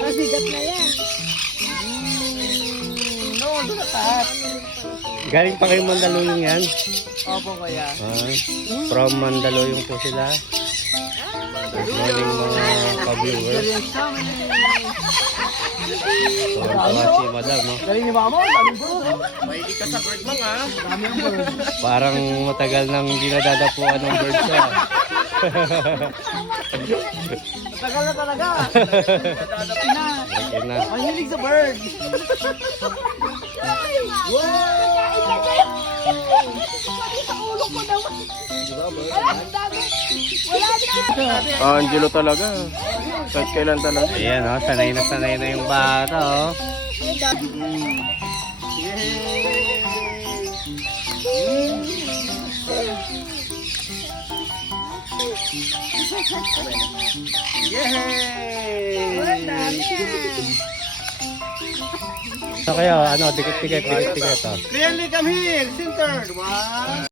Mabigat na yan. No, doon na taas. Galing pa kayo Mandaluyong yan? Opo kaya. From Mandaluyong po sila. Good morning mga ka-viewers. Tuwan-tuwa si madam. Oh. Galing ni mama, daming bird. May ka sa bird mang ha. Dami ang bird. Parang matagal nang hindi nadadapuan ng bird siya. Matagal na talaga. Okay na. Mahilig sa bird. Angelo talaga. Kahit kailan talaga. Ayan oh, sanay na yung bata oh. So kayo, ano, dikit-dikit oh. Really come here, center. Wow.